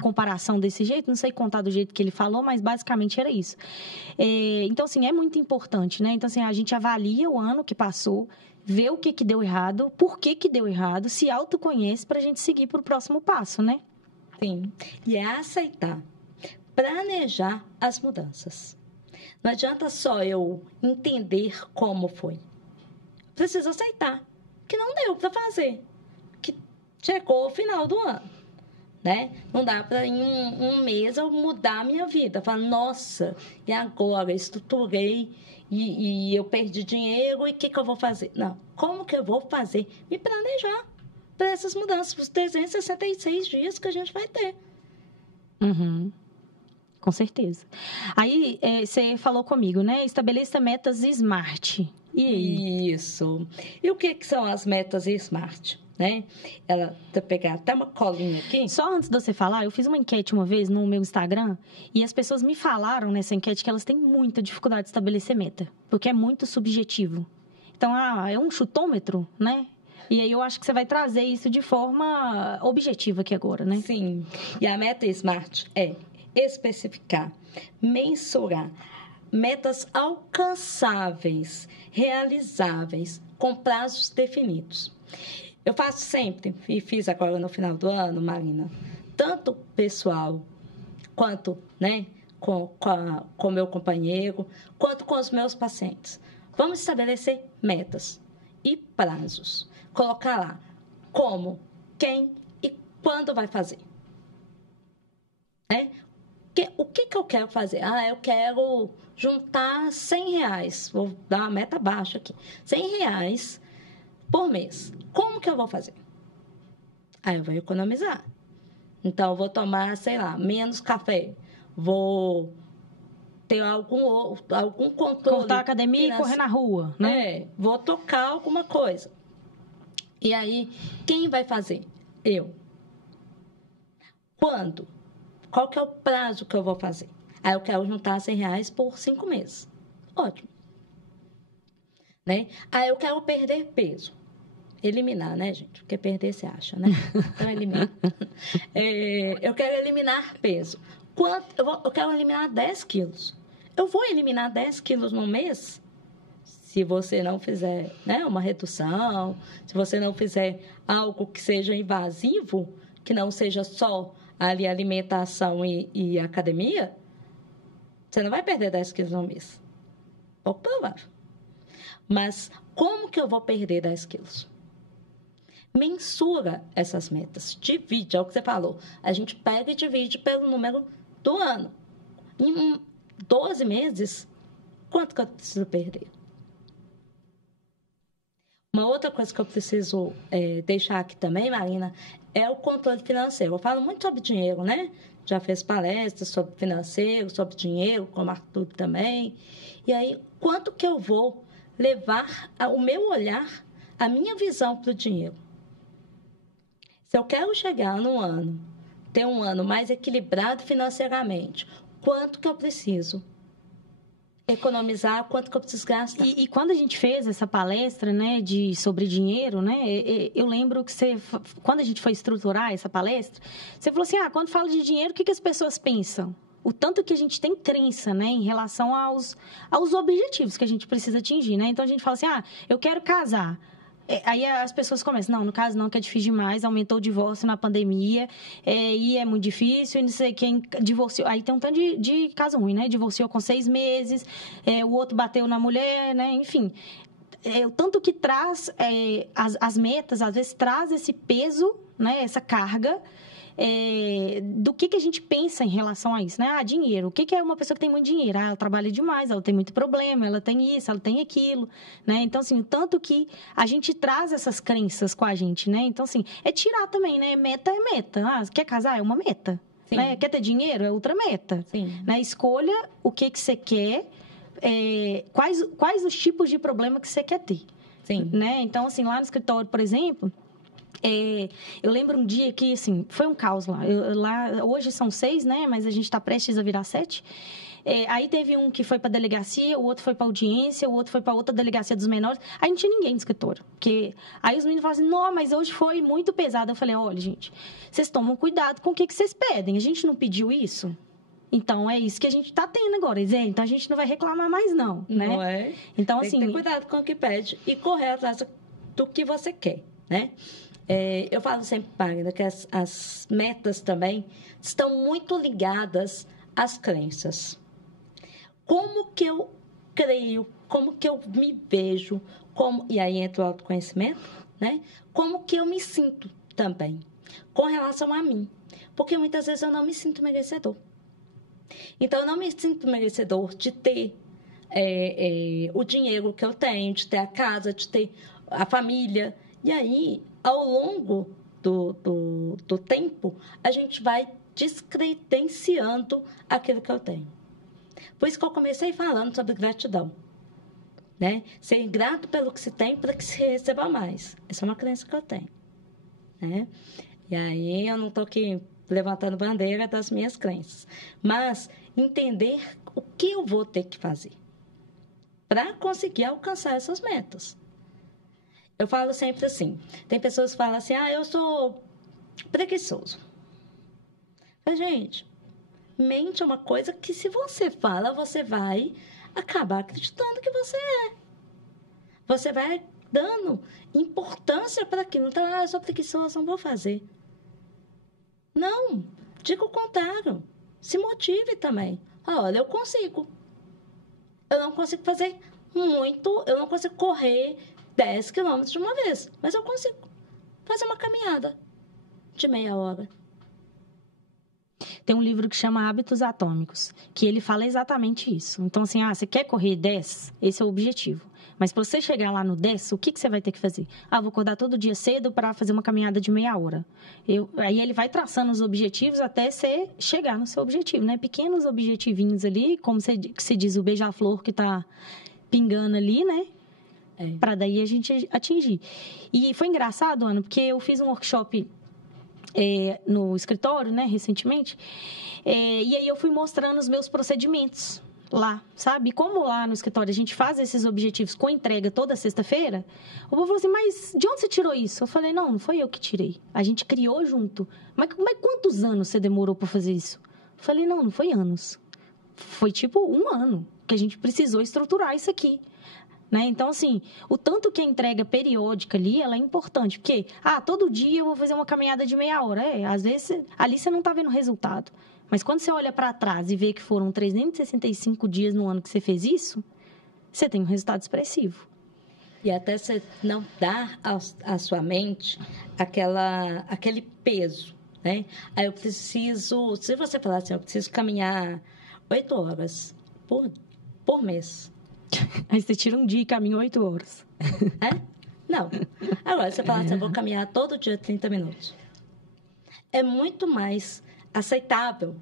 comparação desse jeito, não sei contar do jeito que ele falou, mas basicamente era isso. Então, assim, é muito importante, né? Então, assim, a gente avalia o ano que passou, vê o que deu errado, por que deu errado, se autoconhece para a gente seguir para o próximo passo, né? Sim, e é aceitar, planejar as mudanças. Não adianta só eu entender como foi. Preciso aceitar que não deu para fazer, que chegou o final do ano. Né? Não dá para em um mês eu mudar a minha vida. Falar, nossa, e agora? Estruturei e eu perdi dinheiro e o que eu vou fazer? Não, como que eu vou fazer? Me planejar para essas mudanças, para os 366 dias que a gente vai ter. Com certeza. Aí, você falou comigo, né? Estabeleça metas SMART. E aí? Isso. E o que são as metas SMART? Né? Ela vai pegar até uma colinha aqui. Só antes de você falar, eu fiz uma enquete uma vez no meu Instagram e as pessoas me falaram nessa enquete que elas têm muita dificuldade de estabelecer meta, porque é muito subjetivo. Então, é um chutômetro, né? E aí eu acho que você vai trazer isso de forma objetiva aqui agora, né? Sim. E a meta SMART é especificar, mensurar metas alcançáveis, realizáveis, com prazos definidos. Eu faço sempre, e fiz agora no final do ano, Marina, tanto pessoal, quanto, né, com meu companheiro, quanto com os meus pacientes. Vamos estabelecer metas e prazos. Colocar lá como, quem e quando vai fazer. Né? O que eu quero fazer? Eu quero juntar R$100. Vou dar uma meta baixa aqui. R$100 por mês. Como que eu vou fazer? Eu vou economizar. Então, eu vou tomar, sei lá, menos café. Vou ter algum controle. Cortar a academia e correr na rua, né? Vou tocar alguma coisa. E aí, quem vai fazer? Eu. Quando? Qual que é o prazo que eu vou fazer? Eu quero juntar R$100 por 5 meses. Ótimo. Né? Eu quero perder peso. Eliminar, né, gente? Porque perder você acha, né? Então, eliminar. Eu quero eliminar peso. Eu quero eliminar 10 quilos. Eu vou eliminar 10 quilos no mês? Se você não fizer, né, uma redução, se você não fizer algo que seja invasivo, que não seja só ali alimentação e academia, você não vai perder 10 quilos no mês. Pouco provável. Mas como que eu vou perder 10 quilos? Mensura essas metas. Divide, é o que você falou. A gente pega e divide pelo número do ano. Em 12 meses, quanto que eu preciso perder? Uma outra coisa que eu preciso deixar aqui também, Marina, é o controle financeiro. Eu falo muito sobre dinheiro, né? Já fez palestras sobre financeiro, sobre dinheiro, como Arthur também. E aí, quanto que eu vou levar o meu olhar, a minha visão para o dinheiro? Se eu quero chegar num ano, ter um ano mais equilibrado financeiramente, quanto que eu preciso economizar, quanto que eu preciso gastar? E quando a gente fez essa palestra, né, sobre dinheiro, né, eu lembro que quando a gente foi estruturar essa palestra, você falou assim, quando fala de dinheiro, o que as pessoas pensam? O tanto que a gente tem crença, né, em relação aos objetivos que a gente precisa atingir, né? Então, a gente fala assim, eu quero casar. Aí as pessoas começam, não, no caso não, que é difícil demais, aumentou o divórcio na pandemia, e é muito difícil, e não sei quem divorciou. Aí tem um tanto de caso ruim, né? Divorciou com 6 meses, o outro bateu na mulher, né? Enfim, o tanto que traz as metas, às vezes traz esse peso, né? Essa carga, do que a gente pensa em relação a isso, né? Dinheiro. O que é uma pessoa que tem muito dinheiro? Ela trabalha demais, ela tem muito problema, ela tem isso, ela tem aquilo, né? Então, assim, o tanto que a gente traz essas crenças com a gente, né? Então, assim, tirar também, né? Meta é meta. Quer casar? É uma meta. Né? Quer ter dinheiro? É outra meta. Sim. Né? Escolha o que você quer, quais os tipos de problema que você quer ter. Sim. Né? Então, assim, lá no escritório, por exemplo... eu lembro um dia que, assim, foi um caos lá. Lá hoje são 6, né? Mas a gente está prestes a virar 7. Aí teve um que foi para delegacia, o outro foi para audiência, o outro foi para outra delegacia dos menores. Aí não tinha ninguém no escritório. Aí os meninos falaram assim, não, mas hoje foi muito pesado. Eu falei, olha, gente, vocês tomam cuidado com o que vocês pedem. A gente não pediu isso? Então, é isso que a gente está tendo agora. Então, a gente não vai reclamar mais, não. Né? Não é? Então, tem assim, que ter cuidado com o que pede e correr atrás do que você quer, né? Eu falo sempre, Magda, que as metas também estão muito ligadas às crenças. Como que eu creio, como que eu me vejo, e aí entra o autoconhecimento, né? Como que eu me sinto também, com relação a mim. Porque muitas vezes eu não me sinto merecedor. Então, eu não me sinto merecedor de ter o dinheiro que eu tenho, de ter a casa, de ter a família. E aí, ao longo do tempo, a gente vai descredenciando aquilo que eu tenho. Por isso que eu comecei falando sobre gratidão. Né? Ser grato pelo que se tem para que se receba mais. Essa é uma crença que eu tenho. Né? E aí, eu não estou aqui levantando bandeira das minhas crenças. Mas entender o que eu vou ter que fazer para conseguir alcançar essas metas. Eu falo sempre assim, tem pessoas que falam assim, eu sou preguiçoso. Mas, gente, mente é uma coisa que se você fala, você vai acabar acreditando que você é. Você vai dando importância para aquilo. Então, eu sou preguiçoso, não vou fazer. Não, diga o contrário. Se motive também. Olha, eu consigo. Eu não consigo fazer muito, eu não consigo correr 10 quilômetros de uma vez, mas eu consigo fazer uma caminhada de meia hora. tem um livro que chama Hábitos Atômicos, que ele fala exatamente isso. Então, assim, você quer correr 10? Esse é o objetivo. Mas para você chegar lá no 10, o que você vai ter que fazer? Vou acordar todo dia cedo para fazer uma caminhada de meia hora. Aí ele vai traçando os objetivos até você chegar no seu objetivo, né? Pequenos objetivinhos ali, como se diz, o beija-flor que está pingando ali, né? Para daí a gente atingir. E foi engraçado, Ana, porque eu fiz um workshop no escritório, né, recentemente, e aí eu fui mostrando os meus procedimentos lá, sabe? E como lá no escritório a gente faz esses objetivos com entrega toda sexta-feira, o povo falou assim, mas de onde você tirou isso? Eu falei, não foi eu que tirei. A gente criou junto. Mas quantos anos você demorou para fazer isso? Eu falei, não foi anos. Foi tipo 1 ano que a gente precisou estruturar isso aqui. Né? Então, assim, o tanto que a entrega periódica ali, ela é importante. Porque, todo dia eu vou fazer uma caminhada de meia hora. Às vezes, ali você não está vendo resultado. Mas quando você olha para trás e vê que foram 365 dias no ano que você fez isso, você tem um resultado expressivo. E até você não dar à sua mente aquele peso, né? Aí eu preciso... Se você falar assim, eu preciso caminhar 8 horas por mês. Aí você tira um dia e caminha 8 horas. Não. Agora, você fala assim, eu vou caminhar todo dia 30 minutos. É muito mais aceitável,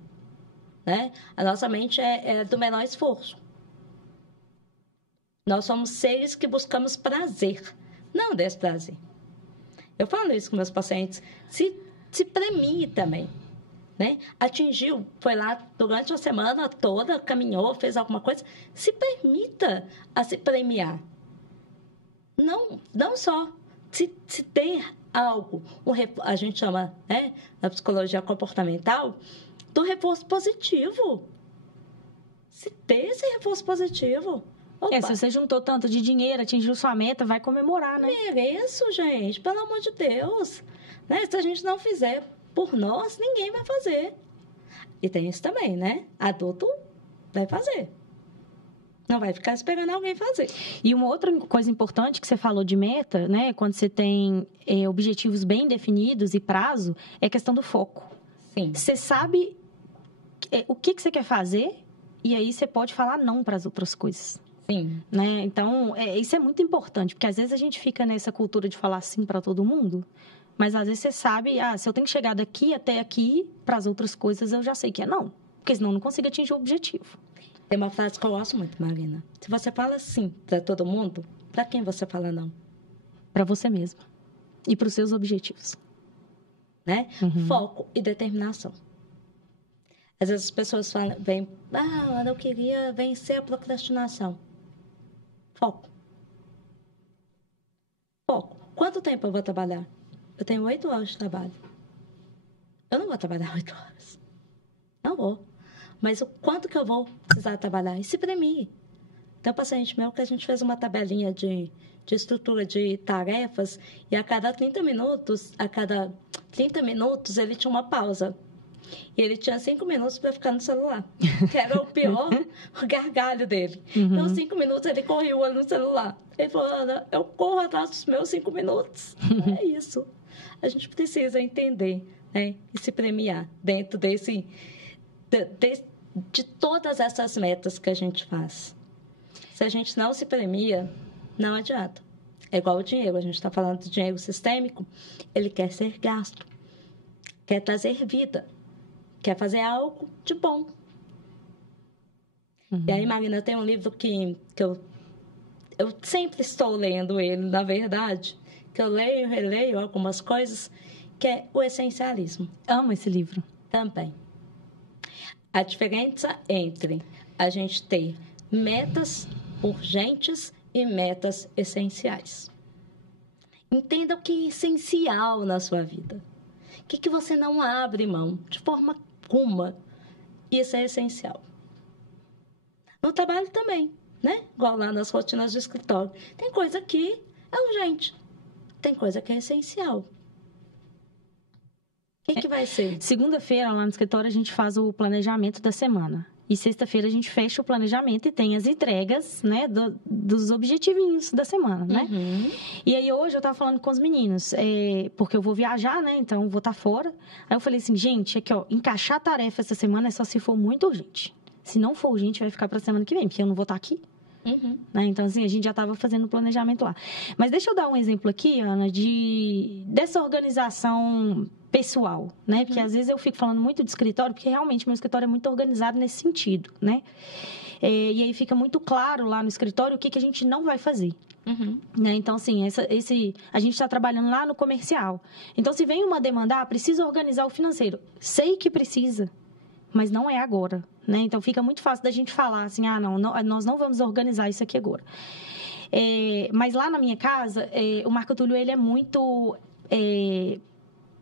né? A nossa mente é do menor esforço. Nós somos seres que buscamos prazer, não desprazer. Eu falo isso com meus pacientes. Se premie também. Né? Atingiu, foi lá durante a semana toda, caminhou, fez alguma coisa, se permita a se premiar. Não só se ter algo, a gente chama, né, na psicologia comportamental, do reforço positivo. Se ter esse reforço positivo. Se você juntou tanto de dinheiro, atingiu sua meta, vai comemorar, né? Mereço, gente, pelo amor de Deus. Né? Se a gente não fizer por nós, ninguém vai fazer. E tem isso também, né? Adulto vai fazer. Não vai ficar esperando alguém fazer. E uma outra coisa importante que você falou de meta, né? Quando você tem objetivos bem definidos e prazo, é a questão do foco. Sim. Você sabe o que você quer fazer e aí você pode falar não para as outras coisas. Sim. Né? Então, isso é muito importante, porque às vezes a gente fica nessa cultura de falar sim para todo mundo, mas às vezes você sabe, se eu tenho que chegar daqui até aqui, para as outras coisas eu já sei que é não, porque senão eu não consigo atingir o objetivo. Tem uma frase que eu gosto muito, Marina. Se você fala sim para todo mundo, para quem você fala não? Para você mesma e para os seus objetivos. Né? Uhum. Foco e determinação. Às vezes as pessoas falam, eu queria vencer a procrastinação. Foco. Quanto tempo eu vou trabalhar? Eu tenho 8 horas de trabalho. Eu não vou trabalhar 8 horas. Não vou. Mas o quanto que eu vou precisar trabalhar? E se premie. Tem um paciente meu que a gente fez uma tabelinha de estrutura de tarefas e a cada 30 minutos ele tinha uma pausa. E ele tinha 5 minutos para ficar no celular, que era o pior gargalho dele. Uhum. Então, 5 minutos ele corria o olho no celular. Ele falou, Ana, eu corro atrás dos meus 5 minutos. É isso. A gente precisa entender, né? E se premiar dentro de todas essas metas que a gente faz. Se a gente não se premia, não adianta. É igual o dinheiro. A gente está falando de dinheiro sistêmico. Ele quer ser gasto. Quer trazer vida. Quer fazer algo de bom. Uhum. E aí, Marina, tem um livro que eu sempre estou lendo ele, na verdade, que eu leio e releio algumas coisas, que é o essencialismo. Amo esse livro. Também. A diferença entre a gente ter metas urgentes e metas essenciais. Entenda o que é essencial na sua vida. O que você não abre mão de forma alguma. Isso é essencial. No trabalho também, né? Igual lá nas rotinas do escritório. Tem coisa que é urgente. Tem coisa que é essencial. O que vai ser? Segunda-feira, lá no escritório, a gente faz o planejamento da semana. E sexta-feira a gente fecha o planejamento e tem as entregas, né, dos objetivinhos da semana, né? E aí hoje eu tava falando com os meninos, porque eu vou viajar, né? Então vou estar fora. Aí eu falei assim, gente, aqui ó, encaixar a tarefa essa semana é só se for muito urgente. Se não for urgente, vai ficar para a semana que vem, porque eu não vou estar aqui. Né? Então, assim, a gente já estava fazendo o planejamento lá. Mas deixa eu dar um exemplo aqui, Ana, dessa organização pessoal, né? Porque às vezes eu fico falando muito de escritório, porque realmente meu escritório é muito organizado nesse sentido, né? E aí fica muito claro lá no escritório o que a gente não vai fazer. Né? Então, assim, a gente está trabalhando lá no comercial. Então, se vem uma demanda, precisa organizar o financeiro. Sei que precisa, mas não é agora, né? Então, fica muito fácil da gente falar assim, não, nós não vamos organizar isso aqui agora. Mas lá na minha casa, o Marco Túlio, ele é muito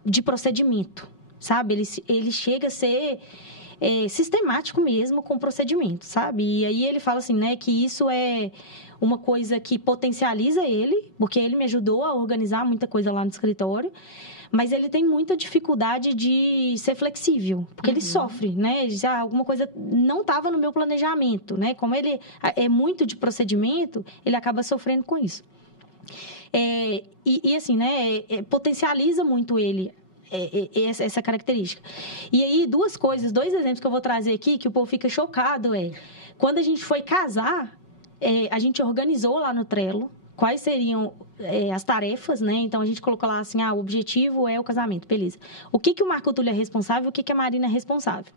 de procedimento, sabe? Ele chega a ser sistemático mesmo com procedimento, sabe? E aí ele fala assim, né, que isso é uma coisa que potencializa ele, porque ele me ajudou a organizar muita coisa lá no escritório, mas ele tem muita dificuldade de ser flexível, porque ele sofre, né? Ele diz, alguma coisa não estava no meu planejamento, né? Como ele é muito de procedimento, ele acaba sofrendo com isso. E assim, né? Potencializa muito ele essa característica. E aí, dois exemplos que eu vou trazer aqui, que o povo fica chocado, quando a gente foi casar, a gente organizou lá no Trello quais seriam as tarefas, né? Então, a gente colocou lá assim, o objetivo é o casamento, beleza. O que o Marco Túlio é responsável, o que a Marina é responsável.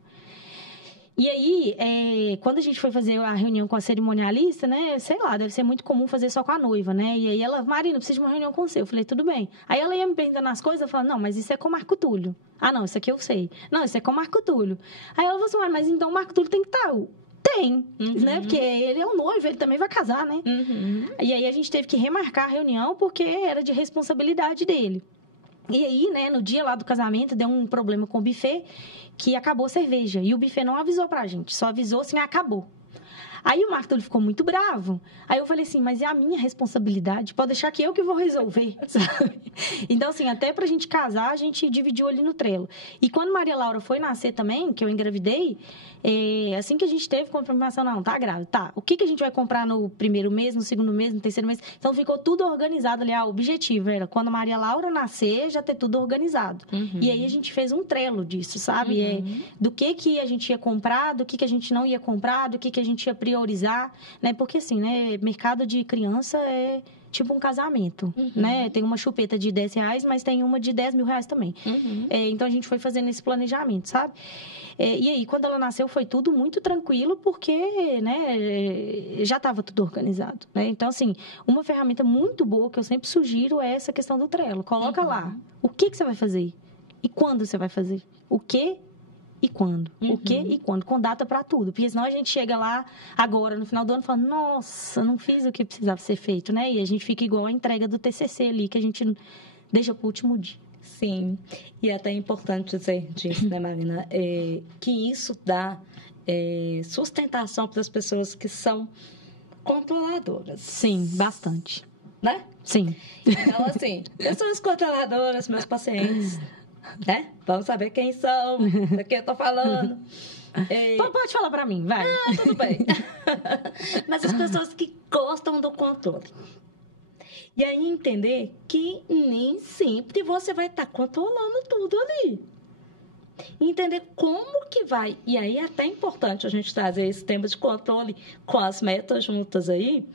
E aí, quando a gente foi fazer a reunião com a cerimonialista, né? Sei lá, deve ser muito comum fazer só com a noiva, né? E aí ela, Marina, preciso de uma reunião com você. Eu falei, tudo bem. Aí ela ia me perguntando as coisas, eu falava, não, mas isso é com o Marco Túlio. Não, isso aqui eu sei. Não, isso é com o Marco Túlio. Aí ela falou assim, mas então o Marco Túlio tem que estar... Tem, né? Porque ele é o noivo, ele também vai casar, né? E aí a gente teve que remarcar a reunião porque era de responsabilidade dele. E aí, né, no dia lá do casamento, deu um problema com o buffet, que acabou a cerveja. E o buffet não avisou pra gente, só avisou assim, acabou. Aí o Marco Túlio ficou muito bravo. Aí eu falei assim, mas é a minha responsabilidade, pode deixar que eu que vou resolver, sabe? Então, assim, até pra gente casar, a gente dividiu ali no Trello. E quando Maria Laura foi nascer também, que eu engravidei, assim que a gente teve confirmação, não, tá grávida, tá. O que a gente vai comprar no primeiro mês, no segundo mês, no terceiro mês? Então, ficou tudo organizado ali. O objetivo era, quando Maria Laura nascer, já ter tudo organizado. E aí, a gente fez um Trello disso, sabe? Do que a gente ia comprar, do que a gente não ia comprar, do que a gente ia priorizar, né? Porque, assim, né? Mercado de criança é tipo um casamento, né? Tem uma chupeta de R$10, mas tem uma de R$10 mil também. Então, a gente foi fazendo esse planejamento, sabe? E aí, quando ela nasceu, foi tudo muito tranquilo, porque, né, já estava tudo organizado, né? Então, assim, uma ferramenta muito boa que eu sempre sugiro é essa questão do Trello. Coloca lá o que você vai fazer e quando você vai fazer. O que e quando. O que e quando. Com data para tudo. Porque senão a gente chega lá agora, no final do ano, e fala, nossa, não fiz o que precisava ser feito, né? E a gente fica igual a entrega do TCC ali, que a gente deixa para o último dia. Sim, e é até importante dizer disso, né, Marina? Que isso dá sustentação para as pessoas que são controladoras. Sim, bastante. Né? Sim. Então, assim, pessoas controladoras, meus pacientes, né? Vamos saber quem são, do que eu tô falando. Pode falar para mim, vai. Tudo bem. Mas as pessoas que gostam do controle. E aí entender que nem sempre você vai estar controlando tudo ali. Entender como que vai. E aí é até importante a gente trazer esse tema de controle com as metas juntas aí.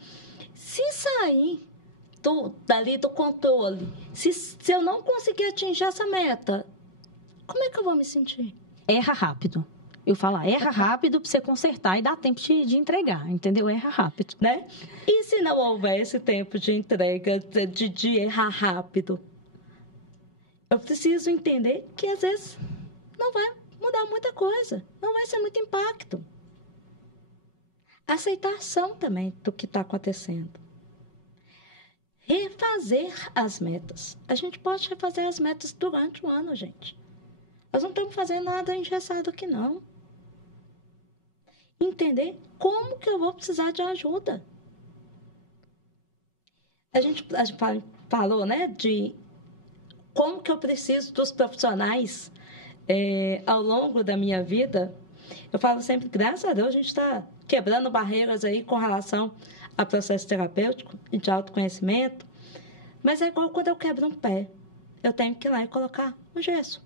Se sair dali do controle, se eu não conseguir atingir essa meta, como é que eu vou me sentir? Erra rápido. Eu falo, erra rápido para você consertar e dá tempo de entregar, entendeu? Erra rápido. Né? E se não houver esse tempo de entrega, de errar rápido? Eu preciso entender que, às vezes, não vai mudar muita coisa. Não vai ser muito impacto. Aceitação também do que está acontecendo. Refazer as metas. A gente pode refazer as metas durante o ano, gente. Nós não estamos fazendo nada engessado aqui, não. Entender como que eu vou precisar de ajuda. A gente falou, né, de como que eu preciso dos profissionais ao longo da minha vida. Eu falo sempre, graças a Deus, a gente está quebrando barreiras aí com relação a processo terapêutico e de autoconhecimento. Mas é igual quando eu quebro um pé. Eu tenho que ir lá e colocar um gesso.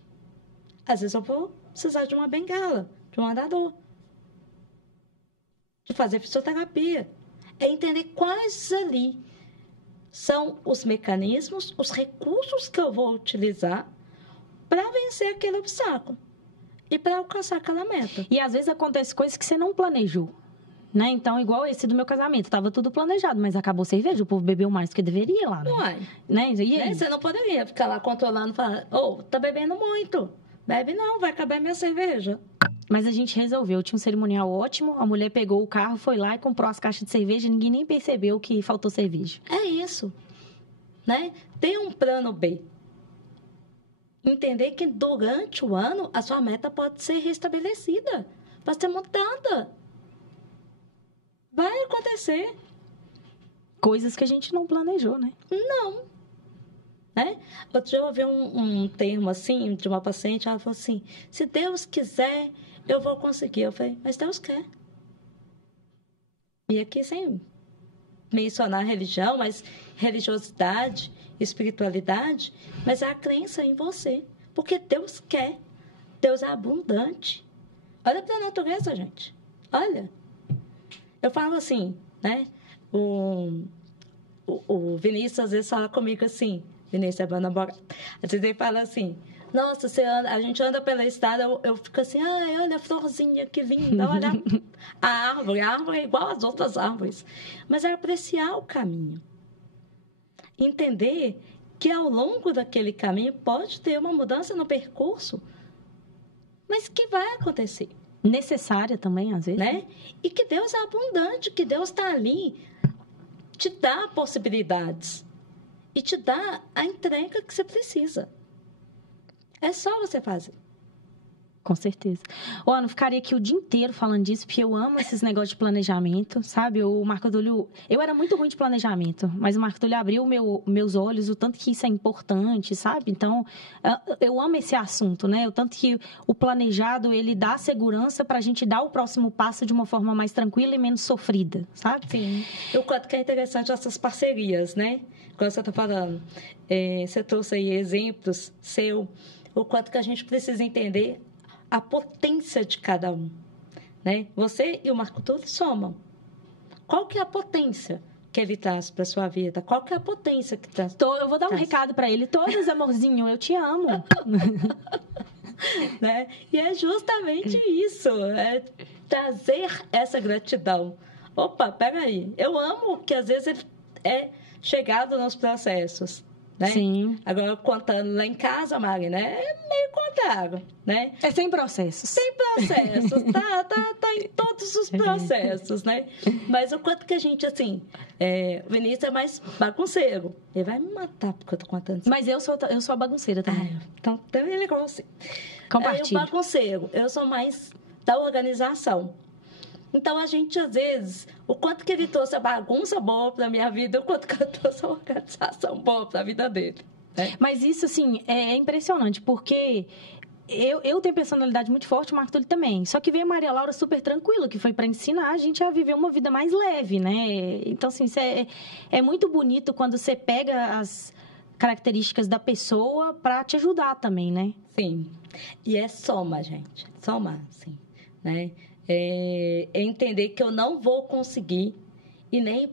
Às vezes eu vou precisar de uma bengala, de um andador, de fazer fisioterapia. É entender quais ali são os mecanismos, os recursos que eu vou utilizar para vencer aquele obstáculo e para alcançar aquela meta. E às vezes acontece coisas que você não planejou, né? Então, igual esse do meu casamento, estava tudo planejado, mas acabou cerveja, o povo bebeu mais do que deveria lá, né? Uai, né? E aí? Você não poderia ficar lá controlando e falar, tá bebendo muito. Bebe não, vai acabar minha cerveja. Mas a gente resolveu, tinha um cerimonial ótimo, a mulher pegou o carro, foi lá e comprou as caixas de cerveja, ninguém nem percebeu que faltou cerveja. É isso, né? Ter um plano B. Entender que durante o ano a sua meta pode ser restabelecida, pode ser mudada. Vai acontecer. Coisas que a gente não planejou, né? Não. Né? Outro dia eu ouvi um termo assim, de uma paciente, ela falou assim, se Deus quiser, eu vou conseguir. Eu falei, mas Deus quer. E aqui sem mencionar religião, mas religiosidade, espiritualidade, mas é a crença em você. Porque Deus quer. Deus é abundante. Olha para a natureza, gente. Olha. Eu falo assim, né? O Vinícius às vezes fala comigo assim, Vinícius é meu namorado. Às vezes ele fala assim, nossa, a gente anda pela estrada, eu fico assim, ai, olha a florzinha, que linda, olha a árvore é igual às outras árvores. Mas é apreciar o caminho. Entender que ao longo daquele caminho pode ter uma mudança no percurso, mas que vai acontecer. Necessária também, às vezes. Né? E que Deus é abundante, que Deus está ali, te dá possibilidades e te dá a entrega que você precisa. É só você fazer. Com certeza. Eu não ficaria aqui o dia inteiro falando disso, porque eu amo esses negócios de planejamento, sabe? O Marco Túlio... Eu era muito ruim de planejamento, mas o Marco Túlio abriu meus olhos, o tanto que isso é importante, sabe? Então, eu amo esse assunto, né? O tanto que o planejado, ele dá segurança para a gente dar o próximo passo de uma forma mais tranquila e menos sofrida, sabe? Sim. O quanto que é interessante essas parcerias, né? Como você está falando, você trouxe aí exemplos o quanto que a gente precisa entender a potência de cada um, né? Você e o Marco Túlio somam. Qual que é a potência que ele traz para sua vida? Qual que é a potência que traz? Eu vou dar um recado para ele. Todos, amorzinho, eu te amo. Né? E é justamente isso, é trazer essa gratidão. Opa, peraí, eu amo que às vezes ele é chegado nos processos. Né? Sim. Agora, contando lá em casa, Mari, né? É meio contrário, né? É sem processos. Sem processos, tá em todos os processos, né? Mas o quanto que a gente, assim... o Vinícius é mais bagunceiro. Ele vai me matar porque eu tô contando isso. Mas eu sou a bagunceira também. Então, ele é igual você. Compartilha. O bagunceiro, eu sou mais da organização. Então, a gente, às vezes, o quanto que ele trouxe a bagunça boa para a minha vida, o quanto que eu trouxe a organização boa para a vida dele. Né? Mas isso, assim, é impressionante, porque eu tenho personalidade muito forte, o Marco Túlio também. Só que veio a Maria Laura super tranquila, que foi para ensinar a gente a viver uma vida mais leve, né? Então, assim, isso é muito bonito quando você pega as características da pessoa para te ajudar também, né? Sim. E é soma, gente. Soma, sim. Né? É entender que eu não vou conseguir e nem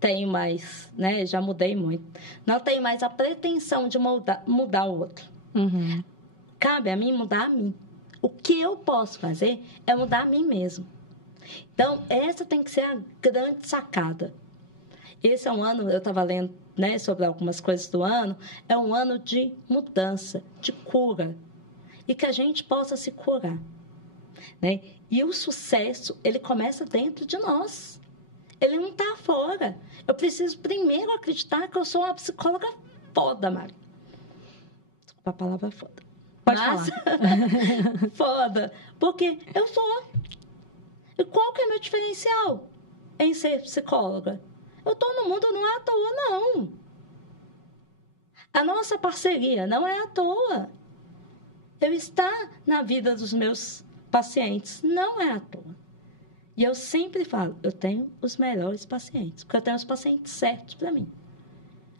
tenho mais, né? Já mudei muito. Não tenho mais a pretensão de mudar o outro. Uhum. Cabe a mim mudar a mim. O que eu posso fazer é mudar a mim mesmo. Então, essa tem que ser a grande sacada. Esse é um ano, eu estava lendo, né, sobre algumas coisas do ano, é um ano de mudança, de cura. E que a gente possa se curar. Né? E o sucesso, ele começa dentro de nós. Ele não está fora. Eu preciso primeiro acreditar que eu sou uma psicóloga foda, Mari. Desculpa a palavra foda. Pode falar. Foda. Porque eu sou. E qual que é o meu diferencial em ser psicóloga? Eu estou no mundo não é à toa, não. A nossa parceria não é à toa. Eu estar na vida dos meus pacientes. Não é à toa. E eu sempre falo, eu tenho os melhores pacientes, porque eu tenho os pacientes certos para mim.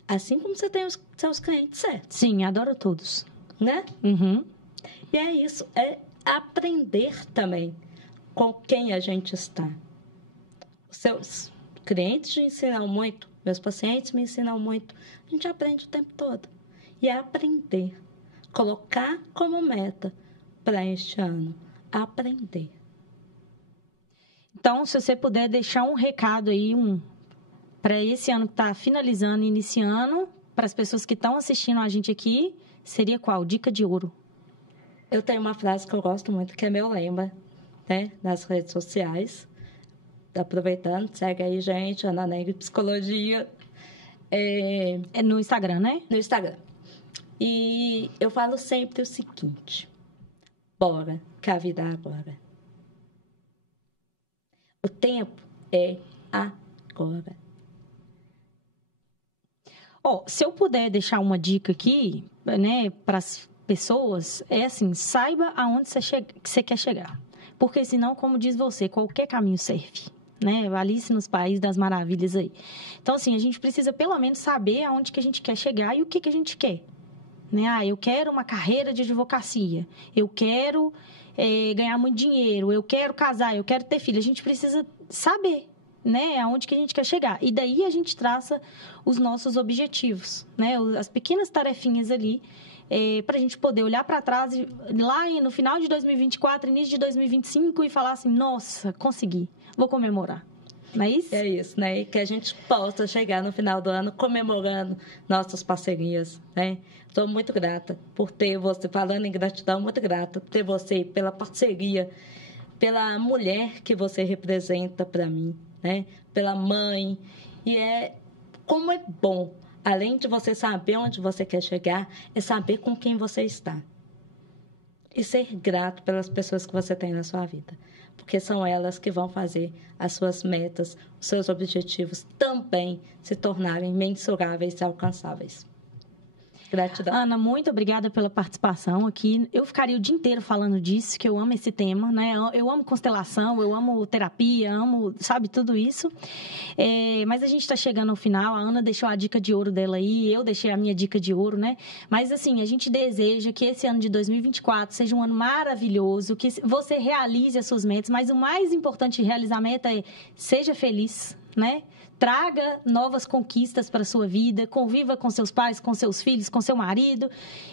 Assim como você tem os seus clientes certos. Sim, adoro todos. Né? Uhum. E é isso, é aprender também com quem a gente está. Os seus clientes me ensinam muito, meus pacientes me ensinam muito. A gente aprende o tempo todo. E é aprender. Colocar como meta para este ano. Aprender. Então, se você puder deixar um recado aí, para esse ano que está finalizando e iniciando, para as pessoas que estão assistindo a gente aqui, seria qual? Dica de ouro. Eu tenho uma frase que eu gosto muito, que é meu lema, né? Nas redes sociais. Aproveitando, segue aí, gente, Ana Negri Psicologia. É no Instagram, né? No Instagram. E eu falo sempre o seguinte: bora, que a vida é agora. O tempo é agora. Se eu puder deixar uma dica aqui, né, para as pessoas, é assim, saiba aonde você quer chegar. Porque senão, como diz você, qualquer caminho serve. Né? Alice nos Países das Maravilhas aí. Então, assim, a gente precisa pelo menos saber aonde que a gente quer chegar e o que a gente quer. Né? Eu quero uma carreira de advocacia. Eu quero ganhar muito dinheiro. Eu quero casar. Eu quero ter filho. A gente precisa saber, né, aonde que a gente quer chegar. E daí a gente traça os nossos objetivos, né? As pequenas tarefinhas ali, para a gente poder olhar para trás lá no final de 2024, início de 2025 e falar assim, nossa, consegui, vou comemorar. Não é isso? É isso, né? E que a gente possa chegar no final do ano comemorando nossas parcerias, né? Estou muito grata por ter você, falando em gratidão, muito grata por ter você, pela parceria, pela mulher que você representa para mim, né? Pela mãe. E como é bom, além de você saber onde você quer chegar, é saber com quem você está. E ser grato pelas pessoas que você tem na sua vida. Porque são elas que vão fazer as suas metas, os seus objetivos também se tornarem mensuráveis e alcançáveis. Gratidão. Ana, muito obrigada pela participação aqui. Eu ficaria o dia inteiro falando disso, que eu amo esse tema, né? Eu amo constelação, eu amo terapia, amo, sabe, tudo isso. Mas a gente está chegando ao final. A Ana deixou a dica de ouro dela aí, eu deixei a minha dica de ouro, né? Mas, assim, a gente deseja que esse ano de 2024 seja um ano maravilhoso, que você realize as suas metas, mas o mais importante de realizar a meta é seja feliz, né? Traga novas conquistas para a sua vida, conviva com seus pais, com seus filhos, com seu marido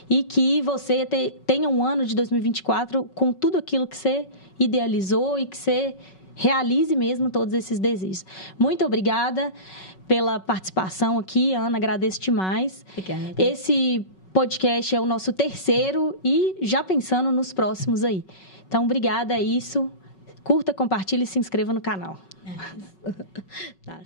e que você tenha um ano de 2024 com tudo aquilo que você idealizou e que você realize mesmo todos esses desejos. Muito obrigada pela participação aqui, Ana, agradeço demais. Obrigada. Esse podcast é o nosso terceiro e já pensando nos próximos aí. Então, obrigada, é isso. Curta, compartilhe e se inscreva no canal. Tá.